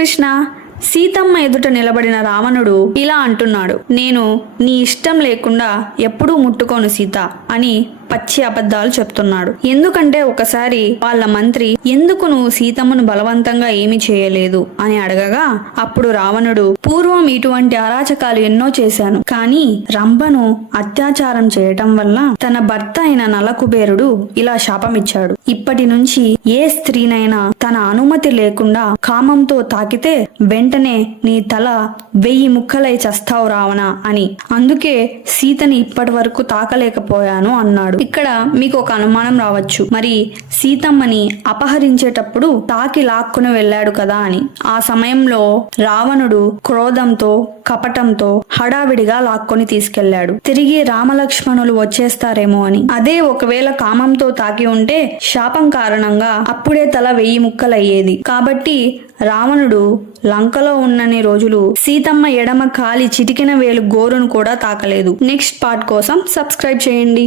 కృష్ణ. సీతమ్మ ఎదుట నిలబడిన రావణుడు ఇలా అంటున్నాడు, నేను నీ ఇష్టం లేకుండా ఎప్పుడూ ముట్టుకోను సీత అని పచ్చి అబద్ధాలు చెప్తున్నాడు. ఎందుకంటే ఒకసారి వాళ్ళ మంత్రి ఎందుకు నువ్వు సీతమ్మను బలవంతంగా ఏమీ చేయలేదు అని అడగగా అప్పుడు రావణుడు, పూర్వం ఇటువంటి అరాచకాలు ఎన్నో చేశాను, కానీ రంభను అత్యాచారం చేయటం వల్ల తన భర్త అయిన నలకుబేరుడు ఇలా శాపమిచ్చాడు. ఇప్పటి నుంచి ఏ స్త్రీనైనా తన అనుమతి లేకుండా కామంతో తాకితే వెంటనే నీ తల 1000 ముక్కలై చస్తావు రావణ అని. అందుకే సీతని ఇప్పటి వరకు తాకలేకపోయాను అన్నాడు. ఇక్కడ మీకు ఒక అనుమానం రావచ్చు, మరి సీతమ్మని అపహరించేటప్పుడు తాకి లాక్కుని వెళ్ళాడు కదా అని. ఆ సమయంలో రావణుడు క్రోధంతో కపటంతో హడావిడిగా లాక్కొని తీసుకెళ్లాడు, తిరిగి రామలక్ష్మణులు వచ్చేస్తారేమో అని. అదే ఒకవేళ కామంతో తాకి ఉంటే శాపం కారణంగా అప్పుడే తల 1000 ముక్కలయ్యేది. కాబట్టి రావణుడు లంకలో ఉన్నన్ని రోజులు సీతమ్మ ఎడమ కాలి చిటికెన వేలు గోరును కూడా తాకలేదు. నెక్స్ట్ పార్ట్ కోసం సబ్స్క్రైబ్ చేయండి.